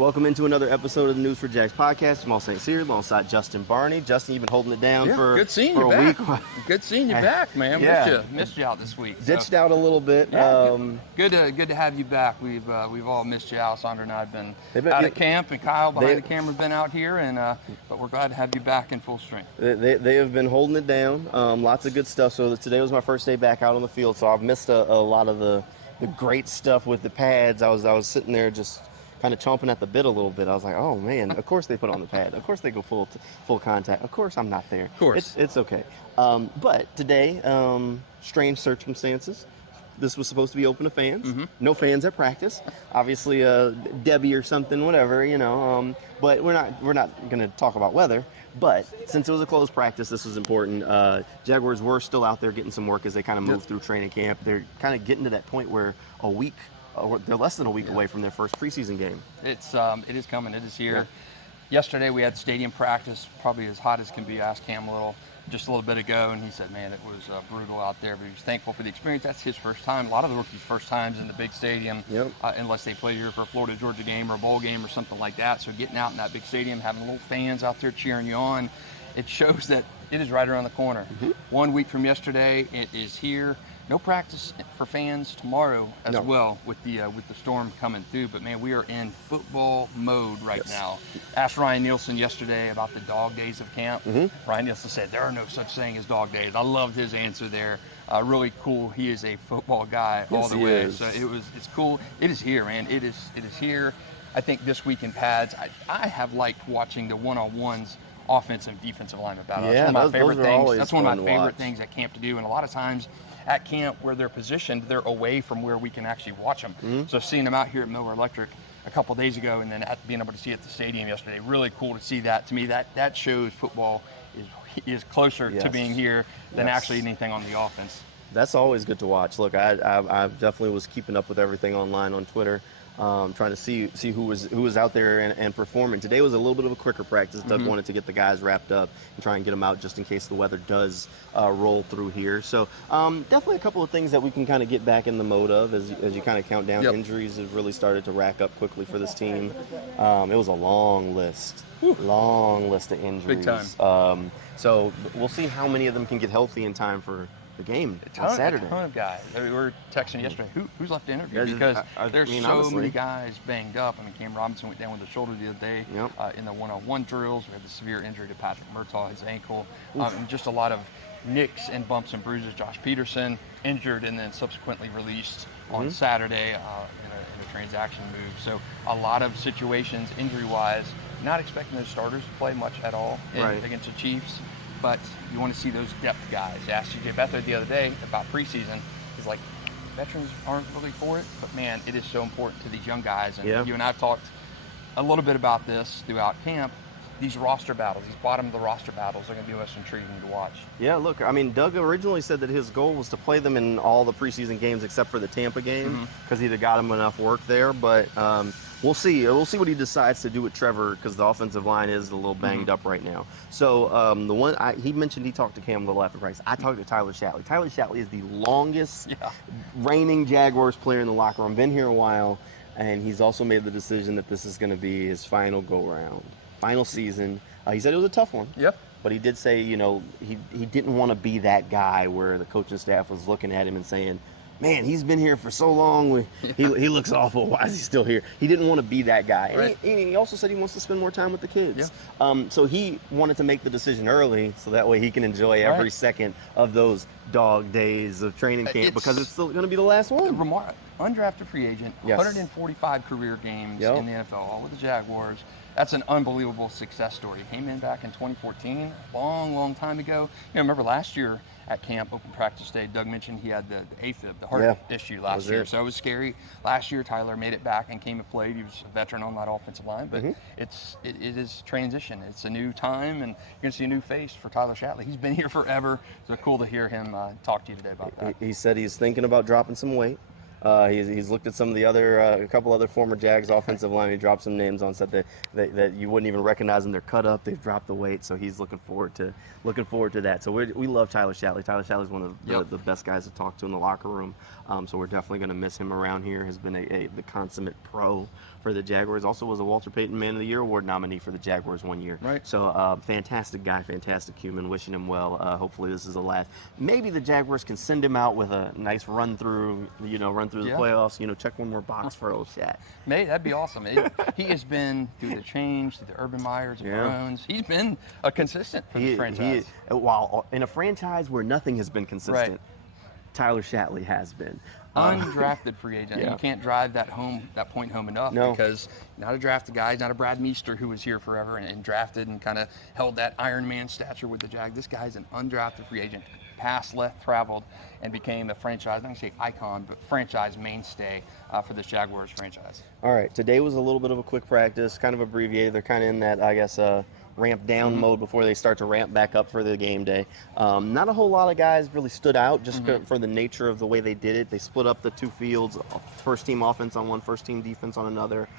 Welcome into another episode of the News4JAGs podcast. Jamal St here, alongside Justin Barney. Justin, you've been holding it down for a week. Good seeing you back, man. Yeah. Missed you out this week. Ditched out a little bit. Yeah, good to have you back. We've all missed you. Sandra and I have been out at camp, and Kyle behind the camera been out here, and but we're glad to have you back in full strength. They have been holding it down. Lots of good stuff. So today was my first day back out on the field, so I've missed a lot of the great stuff with the pads. I was sitting there just kind of chomping at the bit a little bit. I was like, oh man, of course they put on the pad. Of course they go full contact. Of course I'm not there. Of course. It's okay. But today, strange circumstances. This was supposed to be open to fans. Mm-hmm. No fans at practice. Obviously, Debbie or something, whatever, you know. But we're not going to talk about weather. But since it was a closed practice, this was important. Jaguars were still out there getting some work as they kind of moved through training camp. They're kind of getting to that point where they're less than a week away from their first preseason game. It is coming. It is here. Yeah. Yesterday we had stadium practice, probably as hot as can be. I asked Cam just a little bit ago, and he said, man, it was brutal out there, but he was thankful for the experience. That's his first time. A lot of the rookies' first times in the big stadium, unless they play here for a Florida-Georgia game or a bowl game or something like that. So getting out in that big stadium, having little fans out there cheering you on, it shows that it is right around the corner. Mm-hmm. 1 week from yesterday, it is here. No practice for fans tomorrow as well with the storm coming through. But man, we are in football mode right now. Asked Ryan Nielsen yesterday about the dog days of camp. Mm-hmm. Ryan Nielsen said there are no such thing as dog days. I loved his answer there. Really cool. He is a football guy all the way. So it's cool. It is here, man. It is here. I think this week in pads, I have liked watching the one-on-ones. Offensive, defensive lineman battle. Yeah, that's one of my favorite things. That's one of my favorite things at camp to do. And a lot of times at camp where they're positioned, they're away from where we can actually watch them. Mm-hmm. So seeing them out here at Miller Electric a couple of days ago, and then being able to see it at the stadium yesterday, really cool to see that. To me, that shows football is closer to being here than actually anything on the offense. That's always good to watch. Look, I definitely was keeping up with everything online on Twitter. Trying to see who was out there and performing. Today was a little bit of a quicker practice. Doug wanted to get the guys wrapped up and try and get them out just in case the weather does roll through here. So definitely a couple of things that we can kind of get back in the mode of as you kind of count down. Injuries have really started to rack up quickly for this team. It was a long list of injuries. Big time. So we'll see how many of them can get healthy in time for the game on Saturday. A ton of guys. We were texting yesterday, who's left to interview? Because there's so many guys banged up. I mean, Cam Robinson went down with a shoulder the other day in the one-on-one drills. We had the severe injury to Patrick Murtaugh, his ankle. And just a lot of nicks and bumps and bruises. Josh Pederson injured and then subsequently released on Saturday in a transaction move. So a lot of situations injury-wise, not expecting those starters to play much at all against the Chiefs. But you want to see those depth guys. I asked CJ Beathard the other day about preseason. He's like, veterans aren't really for it, but man, it is so important to these young guys. And you and I have talked a little bit about this throughout camp. These roster battles, these bottom of the roster battles are going to be less intriguing to watch. Yeah, look, I mean, Doug originally said that his goal was to play them in all the preseason games except for the Tampa game because he'd have got him enough work there. But we'll see. We'll see what he decides to do with Trevor because the offensive line is a little banged up right now. So the one he mentioned, he talked to Cam a little after practice. I talked to Tyler Shatley. Tyler Shatley is the longest reigning Jaguars player in the locker room. Been here a while, and he's also made the decision that this is going to be his final go-round. Final season. He said it was a tough one. Yep. But he did say, you know, he didn't want to be that guy where the coaching staff was looking at him and saying, man, he's been here for so long. He looks awful. Why is he still here? He didn't want to be that guy. Right. And he also said he wants to spend more time with the kids. Yeah. So he wanted to make the decision early so that way he can enjoy every second of those dog days of training camp because it's still going to be the last one. Undrafted free agent, 145 career games in the NFL, all with the Jaguars. That's an unbelievable success story. He came in back in 2014, long time ago. You know, remember last year at camp, open practice day, Doug mentioned he had the AFib, the heart issue last year. So it was scary. Last year, Tyler made it back and came and played. He was a veteran on that offensive line, but it is transition. It's a new time, and you're going to see a new face for Tyler Shatley. He's been here forever, so cool to hear him talk to you today about that. He said he's thinking about dropping some weight. He's looked at some of the other, a couple other former Jags offensive line. He dropped some names on, said that you wouldn't even recognize them. They're cut up. They've dropped the weight, so he's looking forward to that. So we love Tyler Shatley. Tyler Shatley's one of the best guys to talk to in the locker room. So we're definitely going to miss him around here. Has been the consummate pro for the Jaguars. Also was a Walter Payton Man of the Year award nominee for the Jaguars one year. Right. So fantastic guy, fantastic human. Wishing him well. Hopefully this is the last. Maybe the Jaguars can send him out with a nice run through the playoffs. Check one more box for old Shat. Mate, that'd be awesome. He has been through the change, through the Urban Meyers, Maroons. He's been a consistent for the franchise. While in a franchise where nothing has been consistent, Tyler Shatley has been. Undrafted free agent. You can't drive that point home enough because not a drafted guy, not a Brad Meester who was here forever and drafted and kind of held that Iron Man stature with the Jag. This guy's an undrafted free agent. Passed, left, traveled, and became a franchise, I'm not going to say icon, but franchise mainstay for this Jaguars franchise. All right, today was a little bit of a quick practice, kind of abbreviated. They're kind of in that, I guess, ramp down mode before they start to ramp back up for the game day. Not a whole lot of guys really stood out just for the nature of the way they did it. They split up the two fields, first team offense on one, first team defense on another.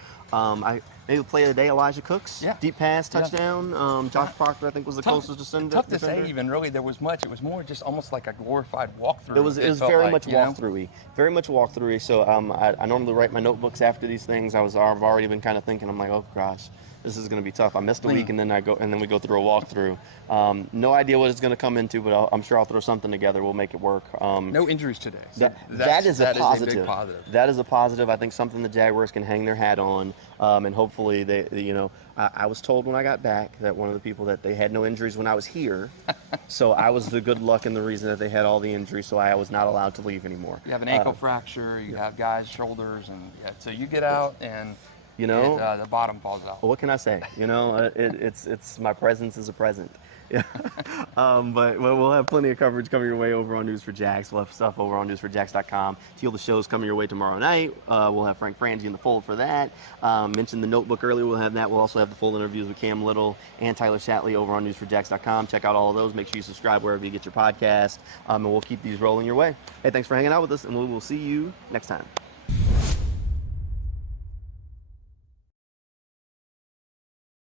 Maybe the play of the day, Elijah Cooks, deep pass, touchdown. Josh Proctor, I think, was the closest descender. Tough to say even, really, there was much. It was more just almost like a glorified walkthrough. It was very much walkthrough-y. Very much walkthrough-y. So I normally write my notebooks after these things. I've already been kind of thinking, I'm like, oh gosh, this is going to be tough. I missed a week, and then we go through a walkthrough. No idea what it's going to come into, but I'm sure I'll throw something together. We'll make it work. No injuries today. So that is a positive. Is a big positive. That is a positive. I think something the Jaguars can hang their hat on, and hopefully I was told when I got back that one of the people that they had no injuries when I was here, so I was the good luck and the reason that they had all the injuries, so I was not allowed to leave anymore. You have an ankle fracture. You have guys' shoulders, and so you get out and. The bottom falls out. Well, what can I say? It's my presence is a present. Yeah. But we'll have plenty of coverage coming your way over on News4JAGs. We'll have stuff over on News4JAGs.com. Teal the show's coming your way tomorrow night. We'll have Frank Frangie in the fold for that. Mentioned the notebook earlier. We'll have that. We'll also have the full interviews with Cam Little and Tyler Shatley over on News4JAGs.com. Check out all of those. Make sure you subscribe wherever you get your podcast. And we'll keep these rolling your way. Hey, thanks for hanging out with us, and we will see you next time.